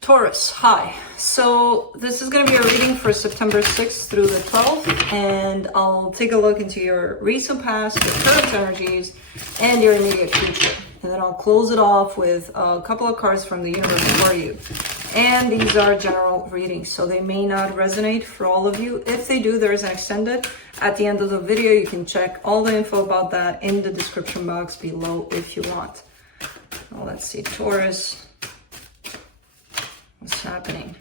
Taurus, hi. So this is going to be a reading for September 6th through the 12th, and I'll take a look into your recent past, your current energies, and your immediate future. And then I'll close it off with a couple of cards from the universe for you. And these are general readings, so they may not resonate for all of you. If they do, there's an extended at the end of the video. You can check all the info about that in the description box below if you want. Well, let's see, Taurus. What's happening?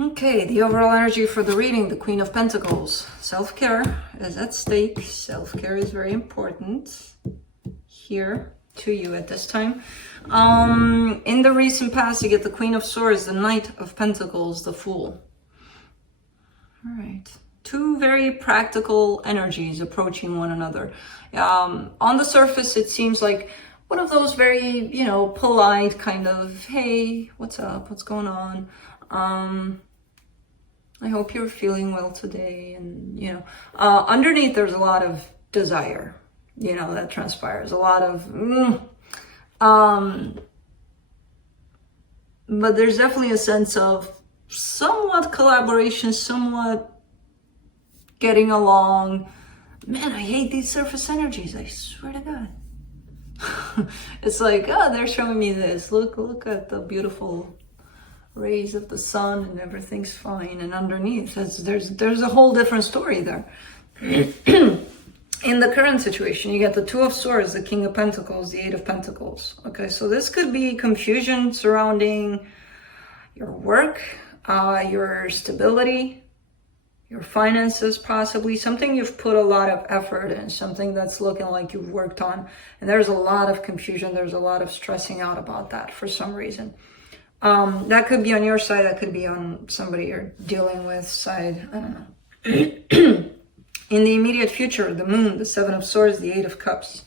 Okay, the overall energy for the reading, the Queen of Pentacles. Self-care is at stake. Self-care is very important here to you at this time. In the recent past, you get the Queen of Swords, the Knight of Pentacles, the Fool. All right. Two very practical energies approaching one another. On the surface, it seems like one of those very, polite kind of, hey, what's up? What's going on? I hope you're feeling well today. And, underneath, there's a lot of desire, that transpires. A lot of, but there's definitely a sense of somewhat collaboration, somewhat getting along. Man, I hate these surface energies. I swear to God. It's like, oh, they're showing me this. Look at the beautiful rays of the sun and everything's fine. And underneath, there's a whole different story there. In the current situation, you get the Two of Swords, the King of Pentacles, the Eight of Pentacles. Okay, so this could be confusion surrounding your work, your stability, your finances, possibly something you've put a lot of effort in, something that's looking like you've worked on. And there's a lot of confusion. There's a lot of stressing out about that for some reason. That could be on your side. That could be on somebody you're dealing with side. I don't know. In the immediate future, the Moon, the Seven of Swords, the Eight of Cups.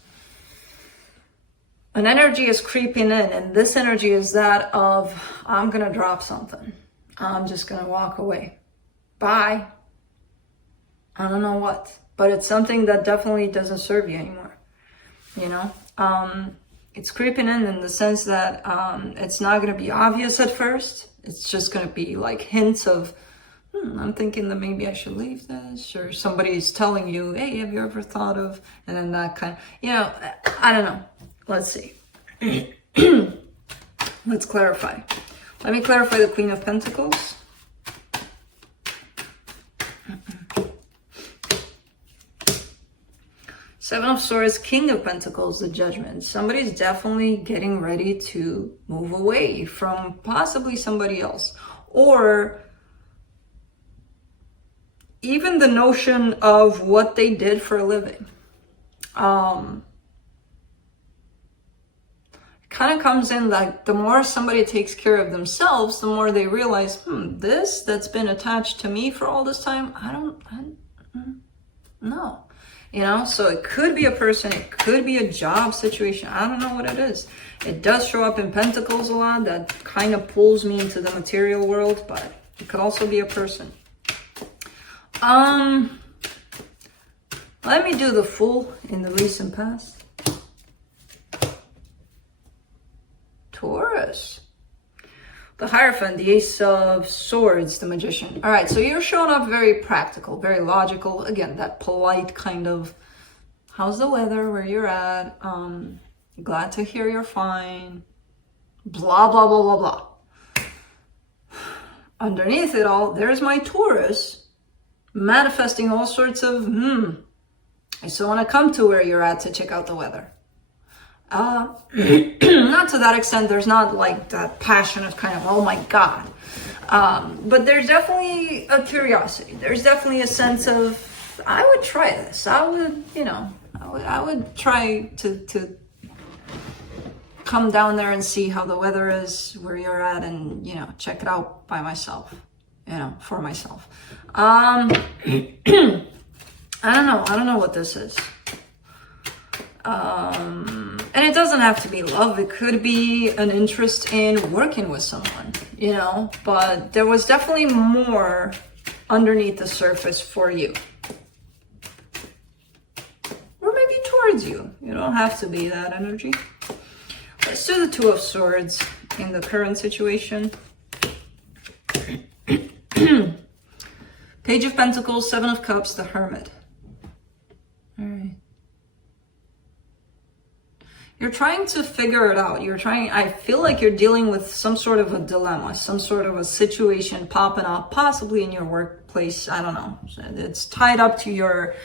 An energy is creeping in, and this energy is that of, I'm going to drop something. I'm just going to walk away. Bye. I don't know what, but it's something that definitely doesn't serve you anymore. It's creeping in the sense that it's not going to be obvious at first. It's just going to be like hints of, I'm thinking that maybe I should leave this, or somebody's telling you, hey, have you ever thought of, and then that kind of, I don't know. Let's see. Let's clarify. Let me clarify the Queen of Pentacles. Seven of Swords, King of Pentacles, the Judgment. Somebody's definitely getting ready to move away from possibly somebody else, or even the notion of what they did for a living. It kind of comes in like the more somebody takes care of themselves, the more they realize, this that's been attached to me for all this time, I don't know. So it could be a person, it could be a job situation. I don't know what it is. It does show up in Pentacles a lot. That kind of pulls me into the material world, but it could also be a person. Let me do the Fool in the recent past. Taurus. The Hierophant, the Ace of Swords, the Magician. All right, so you're showing up very practical, very logical. Again, that polite kind of, how's the weather, where you're at? Glad to hear you're fine. Blah, blah, blah, blah, blah. Underneath it all, there's my Taurus. Manifesting all sorts of, I still want to come to where you're at to check out the weather. Not to that extent. There's not like that passionate kind of, oh my God. But there's definitely a curiosity. There's definitely a sense of, I would try this. I would try to come down there and see how the weather is, where you're at, and, check it out by myself. For myself. I don't know what this is. And it doesn't have to be love. It could be an interest in working with someone, you know, but there was definitely more underneath the surface for you. Or maybe towards you. You don't have to be that energy. Let's do the Two of Swords in the current situation. Page of Pentacles, Seven of Cups, the Hermit. All right. You're trying to figure it out. I feel like you're dealing with some sort of a dilemma, some sort of a situation popping up, possibly in your workplace. I don't know. It's tied up to your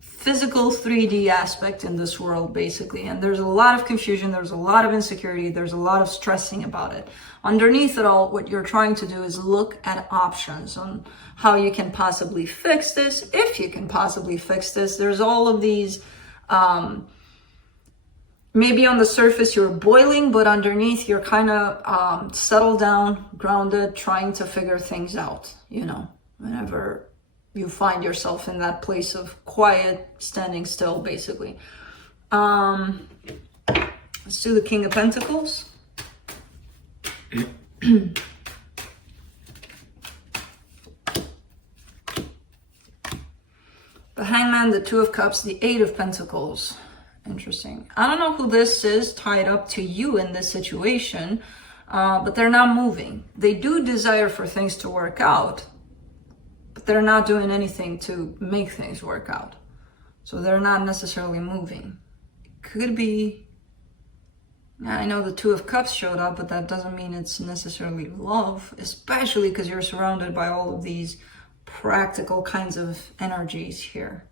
physical 3D aspect in this world, basically. And there's a lot of confusion. There's a lot of insecurity. There's a lot of stressing about it. Underneath it all, what you're trying to do is look at options on how you can possibly fix this, if you can possibly fix this. There's all of these... maybe on the surface you're boiling, but underneath you're kind of settled down, grounded, trying to figure things out, you know, whenever you find yourself in that place of quiet, standing still, basically. Let's do the King of Pentacles. The Hangman, the Two of Cups, the Eight of Pentacles. Interesting. I don't know who this is tied up to you in this situation, but they're not moving. They do desire for things to work out, but they're not doing anything to make things work out. So they're not necessarily moving. It could be, I know the Two of Cups showed up, but that doesn't mean it's necessarily love, especially because you're surrounded by all of these practical kinds of energies here.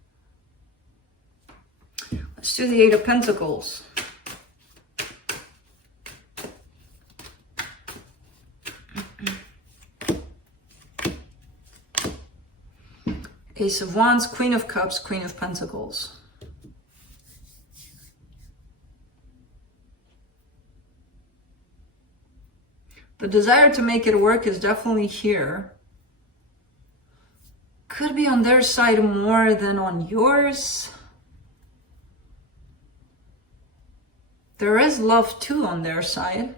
Let's do the Eight of Pentacles. Ace of Wands, Queen of Cups, Queen of Pentacles. The desire to make it work is definitely here. Could be on their side more than on yours. There is love too on their side.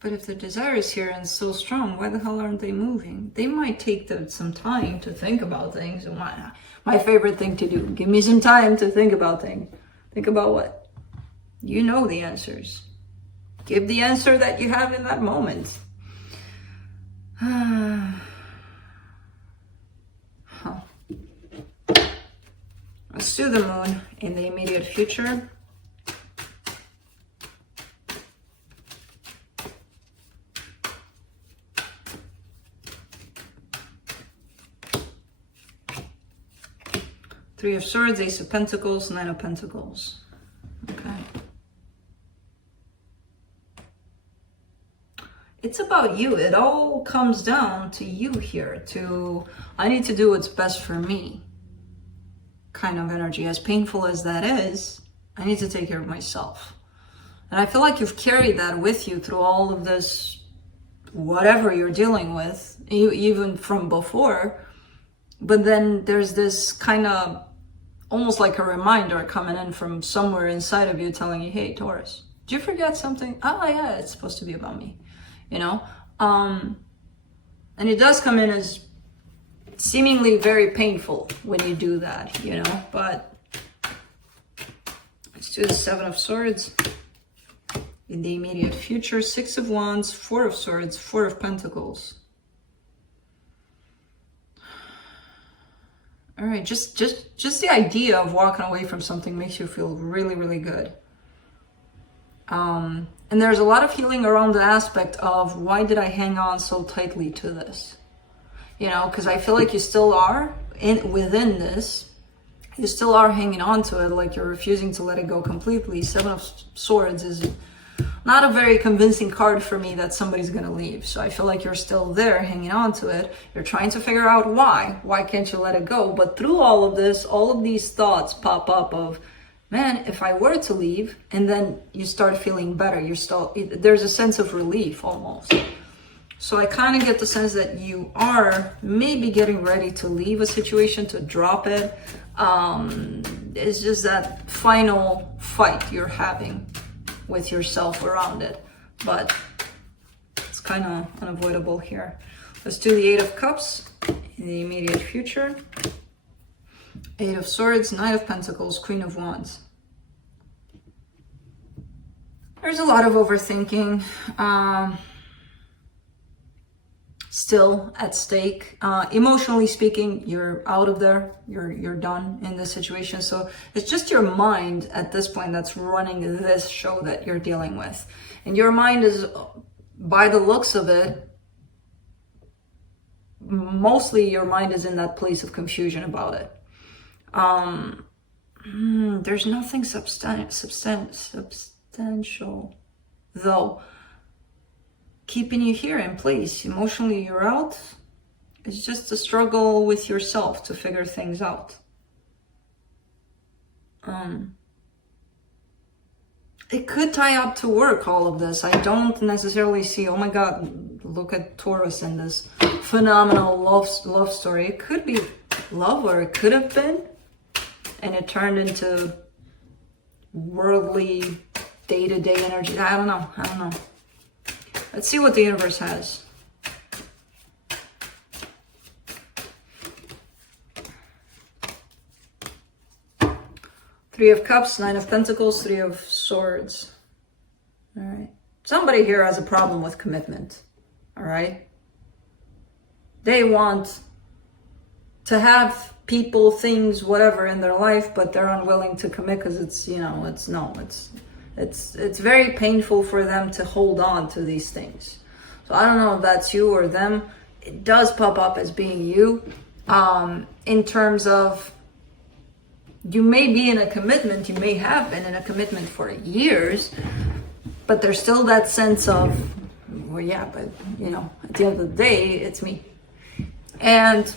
But if the desire is here and so strong, why the hell aren't they moving? They might take some time to think about things. My favorite thing to do. Give me some time to think about things. Think about what? You know the answers. Give the answer that you have in that moment. Huh. Let's do the Moon in the immediate future. Three of Swords, Ace of Pentacles, Nine of Pentacles. Okay. It's about you. It all comes down to you here. I need to do what's best for me kind of energy. As painful as that is, I need to take care of myself. And I feel like you've carried that with you through all of this, whatever you're dealing with, even from before. But then there's this kind of almost like a reminder coming in from somewhere inside of you telling you, hey, Taurus, did you forget something? Oh yeah, it's supposed to be about me, you know? And it does come in as seemingly very painful when you do that, you know? But let's do the Seven of Swords in the immediate future. Six of Wands, Four of Swords, Four of Pentacles. All right, just the idea of walking away from something makes you feel really, really good. And there's a lot of healing around the aspect of why did I hang on so tightly to this? You know, because I feel like you still are within this. You still are hanging on to it, like you're refusing to let it go completely. Seven of Swords is not a very convincing card for me that somebody's gonna leave. So I feel like you're still there hanging on to it. You're trying to figure out why. Why can't you let it go? But through all of this, all of these thoughts pop up of, man, if I were to leave, and then you start feeling better. There's a sense of relief almost. So I kind of get the sense that you are maybe getting ready to leave a situation, to drop it. It's just that final fight you're having with yourself around it. But it's kind of unavoidable here. Let's do the Eight of Cups in the immediate future. Eight of Swords, Knight of Pentacles, Queen of Wands. There's a lot of overthinking still at stake. Emotionally speaking, you're out of there. You're done in this situation. So it's just your mind at this point that's running this show that you're dealing with. And your mind is, by the looks of it, mostly your mind is in that place of confusion about it. There's nothing substantial, though, keeping you here in place. Emotionally, you're out. It's just a struggle with yourself to figure things out. It could tie up to work, all of this. I don't necessarily see, oh my God, look at Taurus in this phenomenal love story. It could be love, or it could have been, and it turned into worldly day-to-day energy. I don't know. Let's see what the universe has. Three of Cups, Nine of Pentacles, Three of Swords. All right. Somebody here has a problem with commitment. All right. They want to have people, things, whatever in their life, but they're unwilling to commit because it's very painful for them to hold on to these things. So I don't know if that's you or them. It does pop up as being you, in terms of you may be in a commitment, you may have been in a commitment for years, but there's still that sense of, well, yeah, but at the end of the day, it's me. And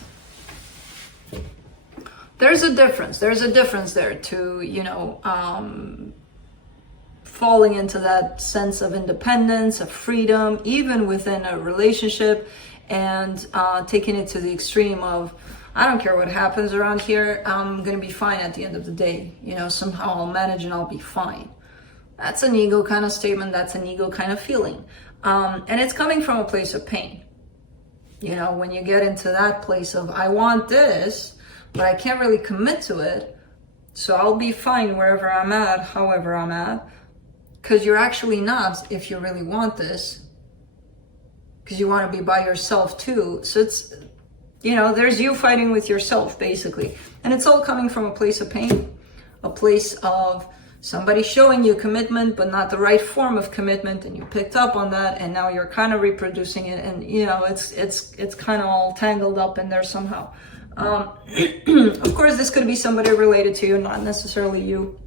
there's a difference there to, falling into that sense of independence, of freedom, even within a relationship, and taking it to the extreme of, I don't care what happens around here, I'm gonna be fine at the end of the day. Somehow I'll manage and I'll be fine. That's an ego kind of statement, that's an ego kind of feeling. And it's coming from a place of pain. When you get into that place of, I want this, but I can't really commit to it, so I'll be fine wherever I'm at, however I'm at, because you're actually not, if you really want this, because you want to be by yourself too. So it's, there's you fighting with yourself, basically. And it's all coming from a place of pain, a place of somebody showing you commitment, but not the right form of commitment, and you picked up on that, and now you're kind of reproducing it, and it's kind of all tangled up in there somehow. Of course, this could be somebody related to you, not necessarily you,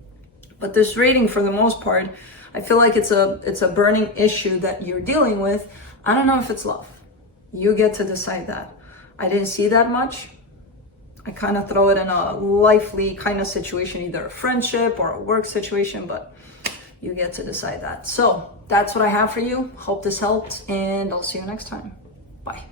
but this reading, for the most part, I feel like it's a burning issue that you're dealing with. I don't know if it's love. You get to decide that. I didn't see that much. I kind of throw it in a lively kind of situation, either a friendship or a work situation, but you get to decide that. So that's what I have for you. Hope this helped, and I'll see you next time. Bye.